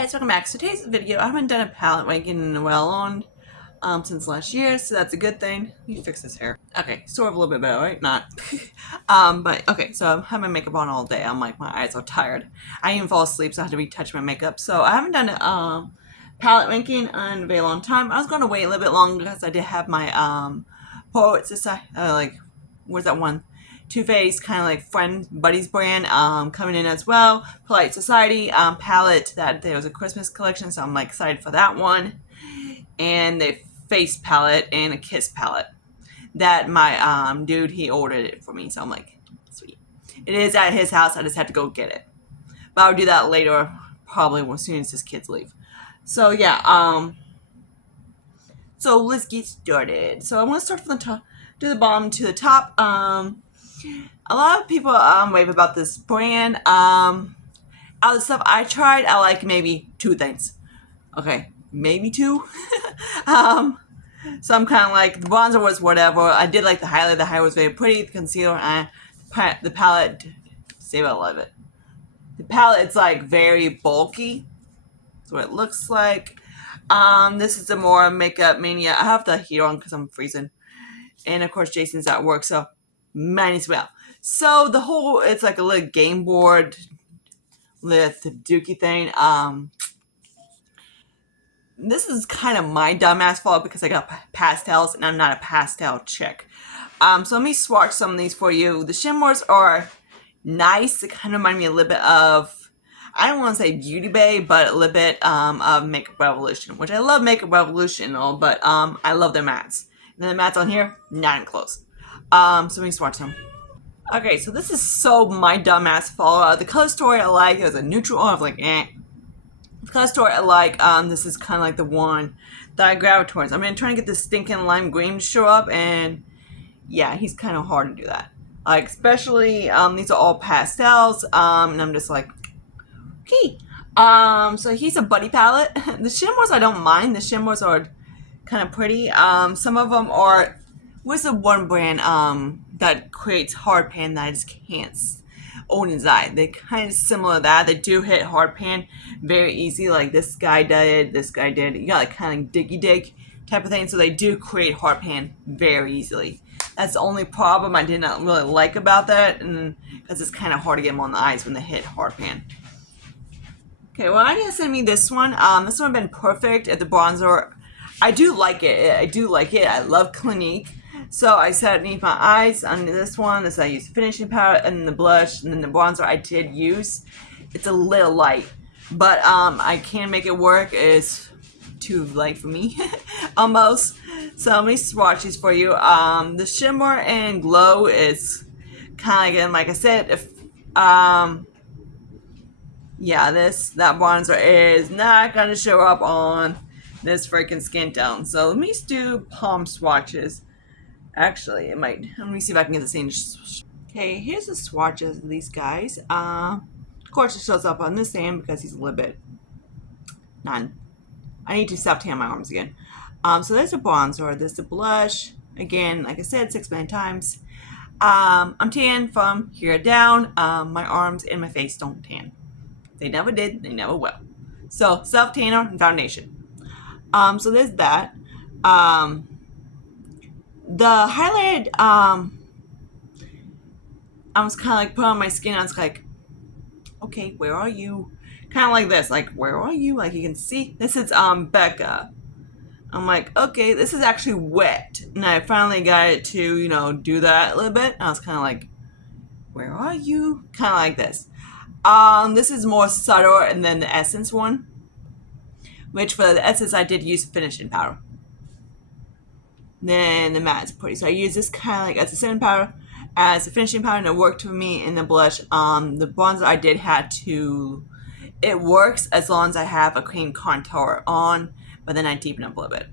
guys, welcome back. So today's video, I haven't done a palette ranking in a while since last year, so that's a good thing. Let me fix this hair. Okay, sort of a little bit better, right? Not. But okay, so I have my makeup on all day. I'm like, my eyes are tired. I even fall asleep, so I had to retouch my makeup. So I haven't done a palette ranking in a very long time. I was going to wait a little bit longer because I did have my Poet Society, where's that one? Too Faced kind of like friend buddies brand coming in as well. Polite Society palette that there was a Christmas collection, so I'm like excited for that one. And the face palette and a kiss palette that my dude, he ordered it for me, so I'm like, sweet. It is at his house. I just have to go get it, but I'll do that later, probably as soon as his kids leave. So yeah, so let's get started. So I'm gonna start from the top to the bottom to the top. A lot of people rave about this brand. Out of the stuff I tried, I like maybe two things. Okay, maybe two. So I'm kind of like, the bronzer was whatever. I did like the highlight. The highlight was very pretty. The concealer and the palette, save I love it. The palette, it's like very bulky. That's what it looks like. This is the more Makeup Mania. I have the heat on because I'm freezing. And of course, Jason's at work, so might as well. So the whole, it's like a little game board with the dookie thing. This is kind of my dumbass fault because I got pastels and I'm not a pastel chick. So let me swatch some of these for you. The shimmers are nice. They kind of remind me a little bit of, I don't want to say Beauty Bay, but a little bit of Makeup Revolution, which I love Makeup Revolution and all, but I love their mattes. And then the mattes on here, not even close. So let me swatch them. Okay, so this is so my dumbass fault. The color story I like, it was a neutral, I was like, eh. The color story I like, this is kind of like the one that I gravitate towards. I mean, I'm trying to get this stinking lime green to show up, and yeah, he's kind of hard to do that. Like, especially, these are all pastels, and I'm just like, okay. So he's a buddy palette. The shimmers I don't mind. The shimmers are kind of pretty. Some of them are, what's the one brand, that creates hard pan that I just can't own inside. They're kind of similar to that. They do hit hard pan very easy, like this guy did, this guy did. You got like kind of like diggy dig type of thing, so they do create hard pan very easily. That's the only problem I did not really like about that, and because it's kind of hard to get them on the eyes when they hit hard pan. Okay, well, I didn't send me this one. This one would have been perfect at the bronzer. I do like it. I love Clinique. So I set it underneath my eyes under this one. This I use finishing powder and then the blush and then the bronzer I did use. It's a little light, but I can make it work. It's too light for me, almost. So let me swatch these for you. The shimmer and glow is kind of like I said. If yeah, that bronzer is not gonna show up on this freaking skin tone. So let me do palm swatches. Actually, it might. Let me see if I can get the same. Okay, here's the swatches of these guys. Of course, it shows up on this hand because he's a little bit. None. I need to self tan my arms again. So there's a bronzer. There's the blush. Again, like I said, 6 million times. I'm tan from here down. My arms and my face don't tan. They never did. They never will. So self tanner and foundation. So there's that. The highlighted, I was kind of like put on my skin. I was like, okay, where are you? Kind of like this, like, where are you? Like, you can see, this is Becca. I'm like, okay, this is actually wet. And I finally got it to, you know, do that a little bit. And I was kind of like, where are you? Kind of like this. This is more subtle, and then the Essence one. Which for the Essence, I did use finishing powder. Then the matte is pretty. So I use this kind of like as a setting powder, as a finishing powder, and it worked for me in the blush. The bronzer I did have to, it works as long as I have a cream contour on, but then I deepen up a little bit.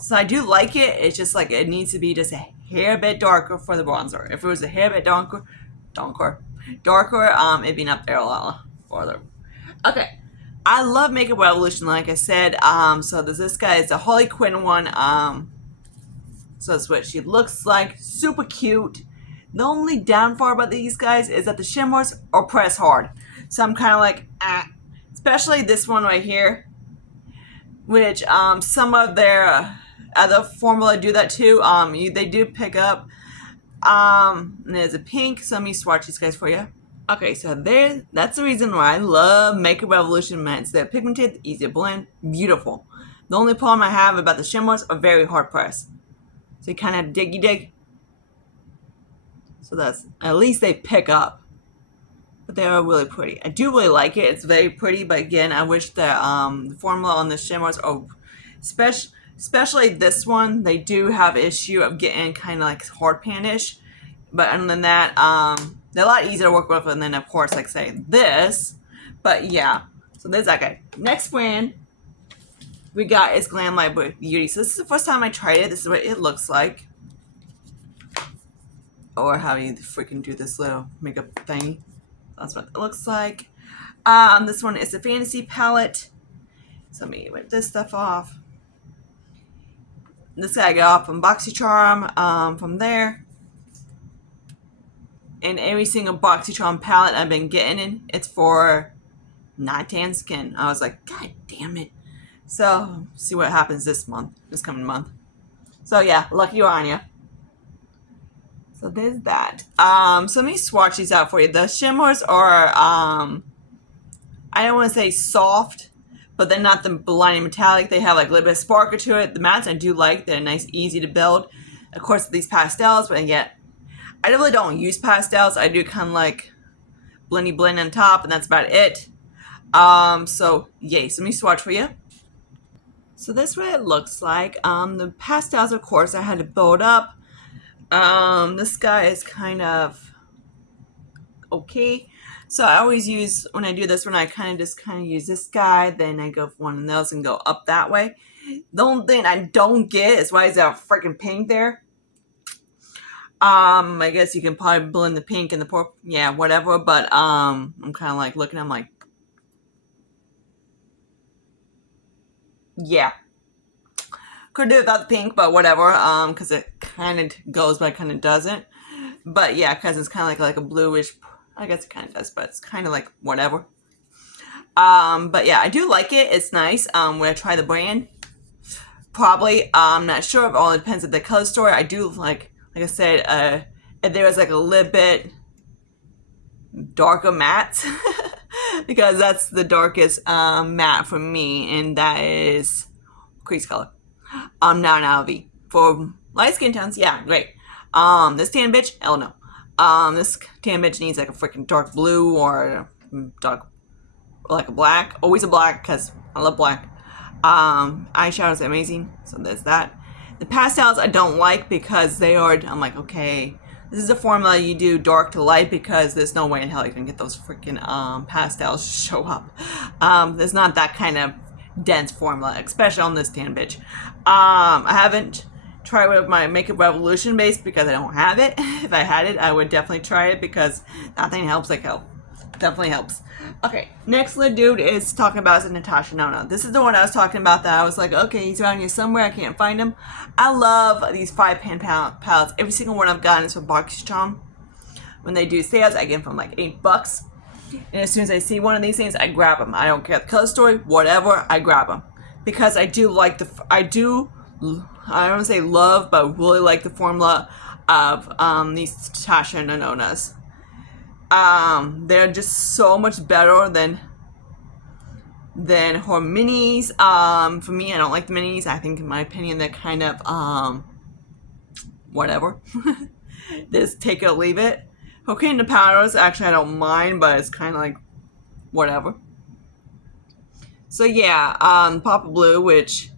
So I do like it. It's just like it needs to be just a hair bit darker for the bronzer. If it was a hair bit darker, it'd be up there a lot farther. Okay. I love Makeup Revolution, like I said. So there's this guy. It's a Harley Quinn one. So that's what she looks like. Super cute. The only downfall about these guys is that the shimmers are pressed hard. So I'm kind of like, especially this one right here, which some of their other formula do that too. They do pick up. And there's a pink, so let me swatch these guys for you. Okay, so that's the reason why I love Makeup Revolution mattes. They're pigmented, easy to blend, beautiful. The only problem I have about the shimmers are very hard pressed. So you kind of dig. So that's, at least they pick up. But they are really pretty. I do really like it. It's very pretty, but again, I wish the formula on the shimmers, especially this one, they do have issue of getting kind of like hard pan-ish. But other than that, they're a lot easier to work with, and then of course, like say this. But yeah, so there's that guy. Next brand we got is Glam Li Beauty. So this is the first time I tried it. This is what it looks like, or how you freaking do this little makeup thingy. That's what it looks like. This one is the Fantasy palette. So let me rip this stuff off. This guy I got off from BoxyCharm. From there. And every single BoxyCharm palette I've been getting in, it's for not tan skin. I was like, God damn it. So, see what happens this coming month. So yeah, lucky you on ya. So there's that. So let me swatch these out for you. The shimmers are, I don't want to say soft, but they're not the blinding metallic. They have like a little bit of sparkle to it. The mattes I do like. They're nice, easy to build. Of course, these pastels, but yet, I really don't use pastels. I do kind of like blendy blend on top, and that's about it. So yay. So let me swatch for you. So this is what it looks like. The pastels, of course, I had to build up. This guy is kind of okay. So I always use, when I do this one, I kind of use this guy. Then I go for one of those and go up that way. The only thing I don't get is why is there a freaking pink there? I guess you can probably blend the pink and the purple, yeah, whatever, but, I'm kind of like looking, I'm like, yeah. Could do it without the pink, but whatever, because it kind of goes, but it kind of doesn't. But yeah, because it's kind of like a bluish, I guess it kind of does, but it's kind of like whatever. But yeah, I do like it, it's nice. When I try the brand, probably, I'm not sure, it all depends on the color story. I do like I said, if there was like a little bit darker matte, because that's the darkest matte for me, and that is crease color. Now an LV. For light skin tones, yeah, great. This tan bitch, hell no. This tan bitch needs like a freaking dark blue or dark, like a black. Always a black, because I love black. Eyeshadows are amazing, so there's that. The pastels I don't like because they are, I'm like, okay, this is a formula you do dark to light, because there's no way in hell you can get those freaking pastels to show up. There's not that kind of dense formula, especially on this tan bitch. I haven't tried with my Makeup Revolution base because I don't have it. If I had it, I would definitely try it, because that thing helps like hell. Definitely helps. Okay, next little dude is talking about is Natasha. No. This is the one I was talking about that I was like, okay, he's around here somewhere. I can't find him. I love these 5-pan palettes. Every single one I've gotten is from BoxyCharm. When they do sales, I get them from like $8. And as soon as I see one of these things, I grab them. I don't care the color story, whatever, I grab them. Because I do like I don't want to say love, but really like the formula of these Natasha Nononas. They're just so much better than her minis. For me, I don't like the minis. I think, in my opinion, they're kind of, whatever. Just take it or leave it. Okay, the powders, actually, I don't mind, but it's kind of like, whatever. So, yeah, Papa Blue, which,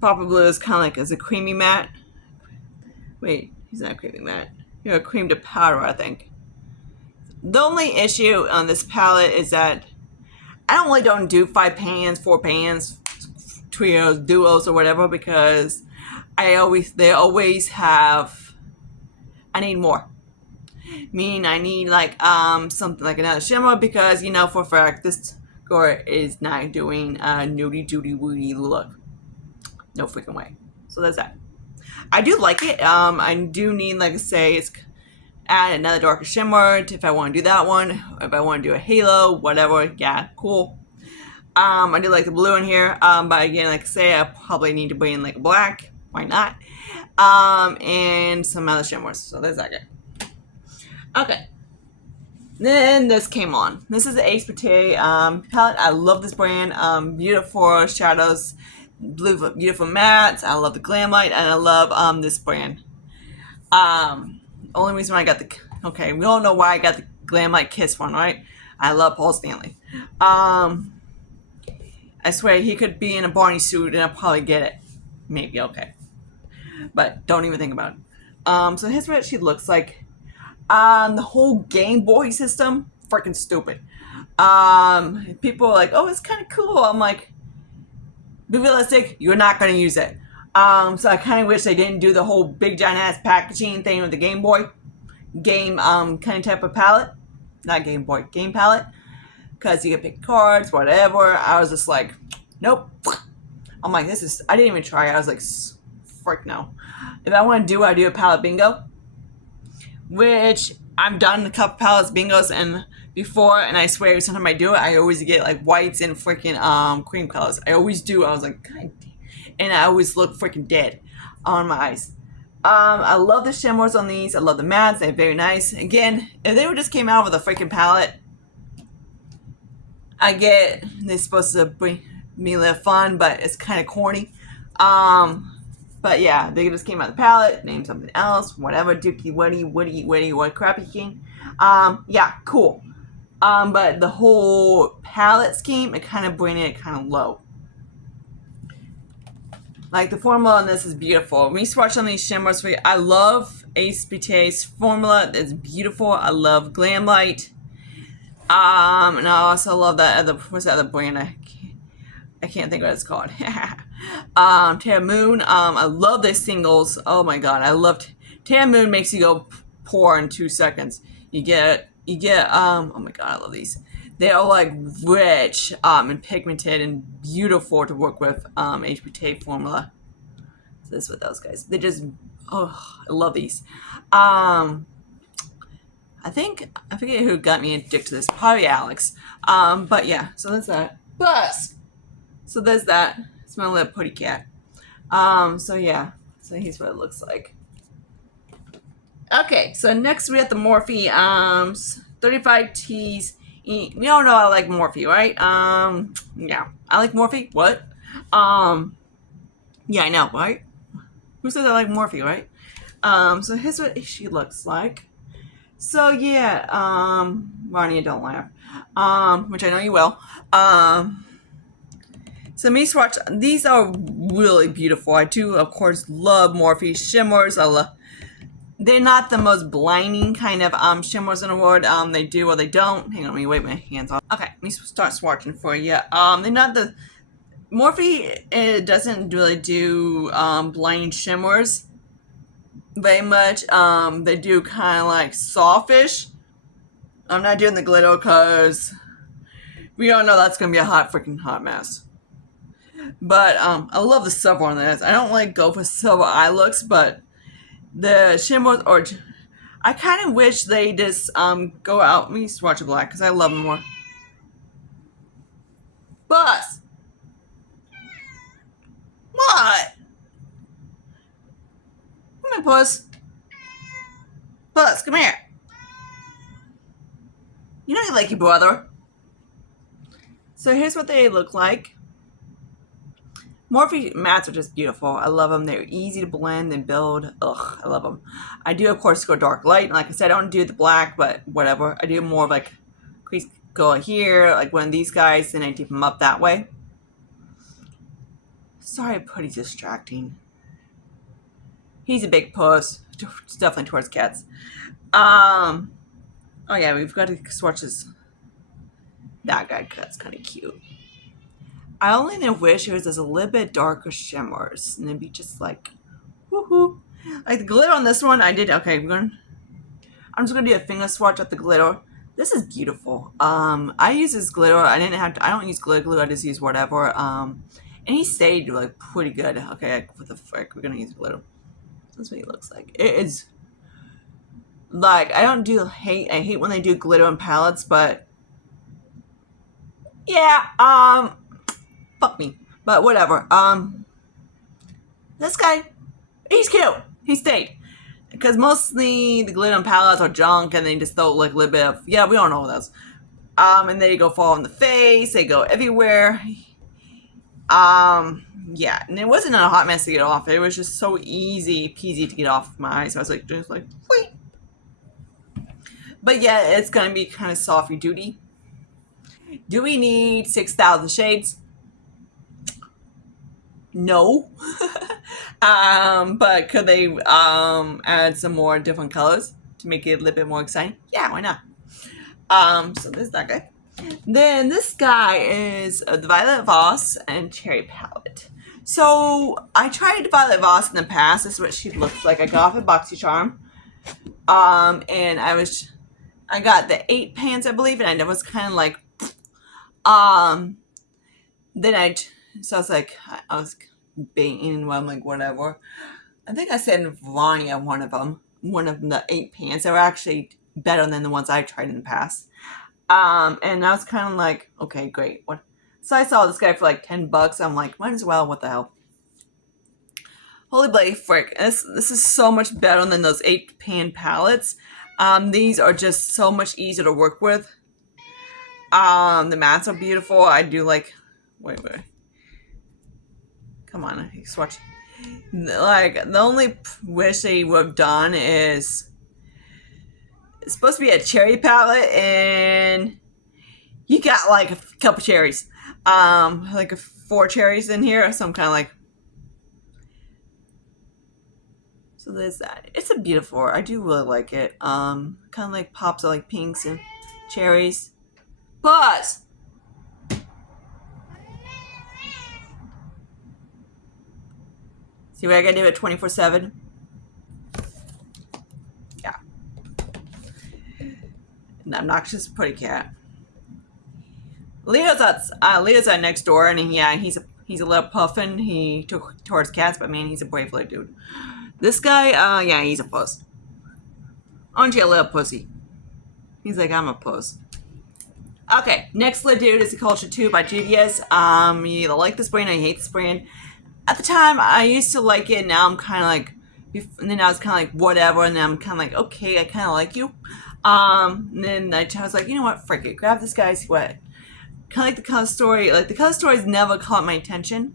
Papa Blue is kind of like, is a creamy matte. Wait, he's not a creamy matte. You're a cream to powder, I think. The only issue on this palette is that I don't do 5 pans, 4 pans, trios, duos, or whatever, because they always have, I need more. Meaning I need like something like another shimmer, because you know for a fact this girl is not doing a nudie duty woody look. No freaking way. So that's that. I do like it. I do need, like I say, it's add another darker shimmer if I want to do that one. If I want to do a halo, whatever, yeah, cool. I do like the blue in here, but again, like I say, I probably need to bring in like a black. Why not? And some other shimmers. So there's that guy. Okay. Then this came on. This is the Ace Beauty palette. I love this brand. Beautiful shadows, beautiful mattes. I love the Glam Light, and I love this brand. Only reason why I got the we all know why I got the Glam Light Kiss one, right? I love Paul Stanley. I swear he could be in a Barney suit and I'll probably get it. Maybe, okay. But don't even think about it. So here's what she looks like. The whole Game Boy system, freaking stupid. People are like, oh, it's kind of cool. I'm like, be realistic, you're not going to use it. So I kind of wish they didn't do the whole big giant ass packaging thing with the Game Boy game kind of type of palette. Not Game Boy, game palette. Because you can pick cards, whatever. I was just like, nope. I'm like, I didn't even try it. I was like, frick no. If I want to do it, I do a palette bingo. Which I've done a couple palettes bingos and before, and I swear every time I do it, I always get like whites and freaking cream colors. I always do. I was like, God damn. And I always look freaking dead on my eyes. I love the shimmers on these. I love the mattes. They're very nice. Again, if they just came out with a freaking palette, I get they're supposed to bring me a little fun, but it's kind of corny. But yeah, they just came out the palette, name something else, whatever, dookie, woody, what crappy king. Yeah, cool. But the whole palette scheme, it kind of bringing it kind of low. Like the formula on this is beautiful. When you swatch on these shimmers for you, I love Ace Beauty's formula. It's beautiful. I love Glam Light. And I also love that other, what's that other brand? I can't think what it's called. Terra Moon. I love their singles. Oh my god, I loved Terra Moon. Makes you go pour in 2 seconds. You get oh my god, I love these. They are like rich and pigmented and beautiful to work with. Ace Beauty formula. So this is what those guys. They just I love these. I forget who got me addicted to this. Probably Alex. But yeah, so that's that. Plus, so there's that. It's my little putty cat. So yeah. So here's what it looks like. Okay, so next we have the Morphe 35 T's. We all know I like Morphe, right? Yeah. I like Morphe. What? Yeah, I know, right? Who says I like Morphe, right? So here's what she looks like. So yeah, Ronnie, don't laugh. Which I know you will. So me swatch, these are really beautiful. I do, of course, love Morphe shimmers. They're not the most blinding kind of shimmers in the world. They do or they don't. Hang on, let me wipe my hands off. Okay, let me start swatching for you. They're not the Morphe. It doesn't really do blinding shimmers very much. They do kind of like softish. I'm not doing the glitter because we all know that's gonna be a freaking hot mess. But I love the silver on this. I don't like go for silver eye looks, but the shimmers are. I kind of wish they just go out. Let me swatch a black because I love them more. Buzz, what? Come here, Puss. Buzz, come here. You know you like your brother. So here's what they look like. Morphe mattes are just beautiful. I love them. They're easy to blend and build. Ugh, I love them. I do, of course, go dark light. Like I said, I don't do the black, but whatever. I do more of like crease go here, like one of these guys, then I deep them up that way. Sorry, Puddy's distracting. He's a big puss. It's definitely towards cats. Oh yeah, we've got to swatch this. That guy, that's kind of cute. I only wish it was just a little bit darker shimmers, and it'd be just like, woohoo! Like the glitter on this one, I did. Okay, I'm just gonna do a finger swatch at the glitter. This is beautiful. I use this glitter. I don't use glitter glue. I just use whatever. And he stayed like pretty good. Okay, what the frick? We're gonna use glitter. That's what he looks like. It is like I hate when they do glitter on palettes, but yeah. fuck me. But whatever. This guy, he's cute. He stayed. Because mostly the glitter palettes are junk and they just throw like a little bit of, yeah, we all know those. And they go fall on the face, they go everywhere. Yeah, and it wasn't a hot mess to get off. It was just so easy peasy to get off my eyes. So I was like, just like, wait. But yeah, it's gonna be kind of softy duty. Do we need 6,000 shades? No. But could they add some more different colors to make it a little bit more exciting? Yeah, why not? So there's that guy. Then this guy is the Violet Voss and Cherry palette. So I tried Violet Voss in the past. This is what she looks like. I got off at BoxyCharm. And I got the 8 pans, I believe, and I was kind of like, then so I was like, I was banging one, like, whatever. I think I said Vanya, one of the 8 pans. They were actually better than the ones I tried in the past. And I was kind of like, okay, great. What? So I saw this guy for like $10. I'm like, might as well. What the hell? Holy bloody frick! This is so much better than those 8 pan palettes. These are just so much easier to work with. The mats are beautiful. I do like. Wait. Come on, I swatch. Like the only wish they would have done is. It's supposed to be a cherry palette, and you got like a couple cherries, like 4 cherries in here. So I'm kind of like, so there's that. It's a beautiful. I do really like it. Kind of like pops of like pinks and cherries. Plus, see what I gotta do at 24/7. An obnoxious putty cat. Leo's at next door, and he's a little puffin. He took towards cats, but man, he's a brave little dude. This guy, he's a puss. Aren't you a little pussy? He's like, I'm a puss. Okay, next little dude is the Culture 2 by GVS. You either like this brand or you hate this brand. At the time, I used to like it. Now I'm kind of like, and then I was kind of like, whatever. And then I'm kind of like, okay, I kind of like you. And then I was like, you know what, frick it, grab this guy's what. Kind of like the color story. Like the color stories never caught my attention.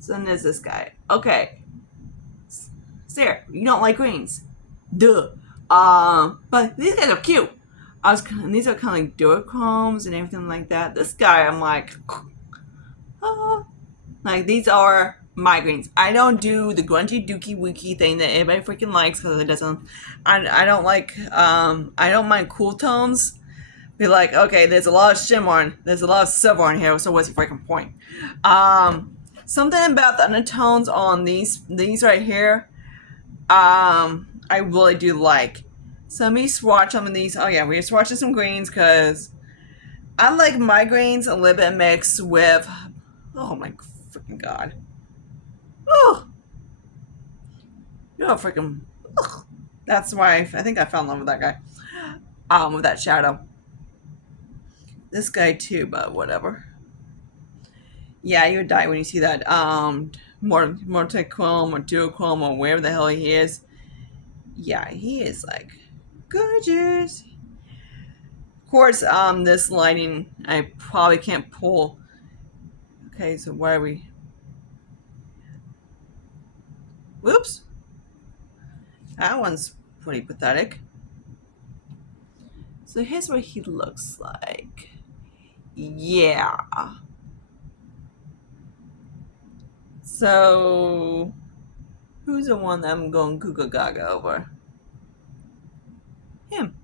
So then there's this guy. Okay, Sarah, you don't like greens, duh. But these guys are cute. These are kind of like duochromes and everything like that. This guy, I'm like, like these are my greens. I don't do the grungy dookie wookie thing that everybody freaking likes because it doesn't. I don't like. I don't mind cool tones. Be like, okay, there's a lot of shimmer and there's a lot of silver in here. So what's the freaking point? Something about the undertones on these right here. I really do like. So let me swatch some of these. Oh yeah, we're swatching some greens because I like my greens a little bit mixed with. Oh my freaking god. Oh, you're a freaking. Ugh. That's why I think I fell in love with that guy. With that shadow. This guy too, but whatever. Yeah, you would die when you see that. Multichrome or duochrome or wherever the hell he is. Yeah, he is like gorgeous. Of course, this lighting I probably can't pull. Okay, so why are we? Whoops. That one's pretty pathetic. So here's what he looks like. Yeah. So who's the one that I'm going Google Gaga over? Him.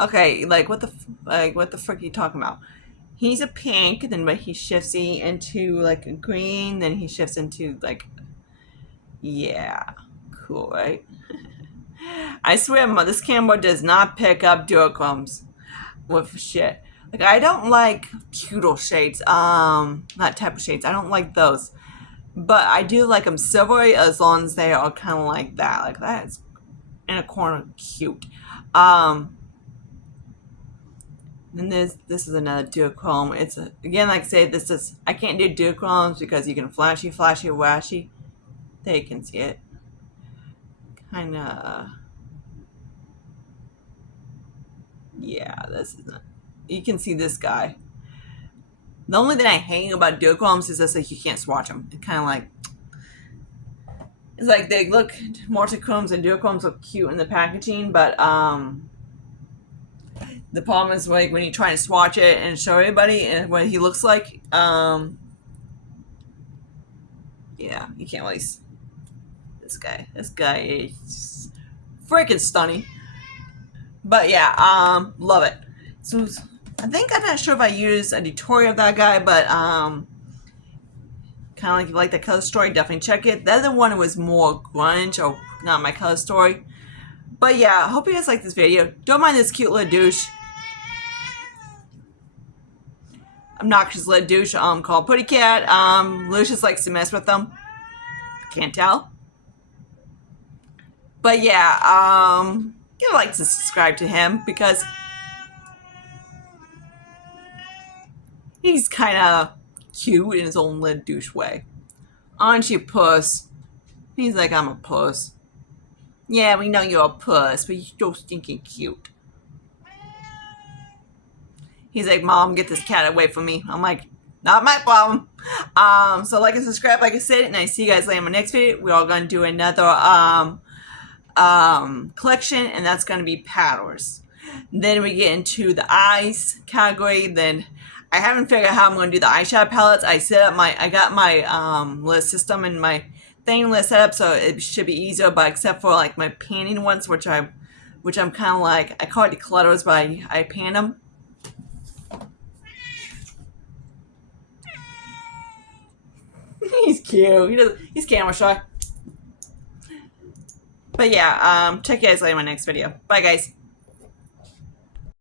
Okay, like what the frick are you talking about? He's a pink, then but he shifts into like a green, then he shifts into like, yeah, cool, right? I swear, this camera does not pick up duochromes with shit. Like I don't like pewter shades, that type of shades. I don't like those, but I do like them silvery as long as they are kind of like that. Like that's in a corner, cute. Then this is another duochrome. It's again, like I say, this is, I can't do duochromes because you can flashy, washy. There you can see it. Kind of, yeah. This is. You can see this guy. The only thing I hate about duochromes is that like you can't swatch them. It's kind of like, it's like they look, multichromes and duochromes look cute in the packaging, but the problem is like when you try to swatch it and show everybody and what he looks like, yeah, you can't really. This guy is freaking stunning. But yeah, love it. So I think I'm not sure if I used a tutorial of that guy, but kind of like if you like the color story, definitely check it. The other one was more grunge, or not my color story. But yeah, I hope you guys like this video. Don't mind this cute little douche. Obnoxious little douche called Puddy Cat. Lucius likes to mess with them. Can't tell. But yeah, you'd like to subscribe to him because he's kind of cute in his own little douche way. Aren't you, puss? He's like, I'm a puss. Yeah, we know you're a puss, but you're so stinking cute. He's like, Mom, get this cat away from me. I'm like, not my problem. So like and subscribe, like I said, and I see you guys later in my next video. We're all gonna do another collection, and that's gonna be powders. Then we get into the eyes category. Then I haven't figured out how I'm gonna do the eyeshadow palettes. I got my list system and my thing list set up, so it should be easier. But except for like my panning ones, which I'm kind of like, I call it declutters, but I pan them. He's cute. He's camera shy. But yeah, check you guys later in my next video. Bye, guys.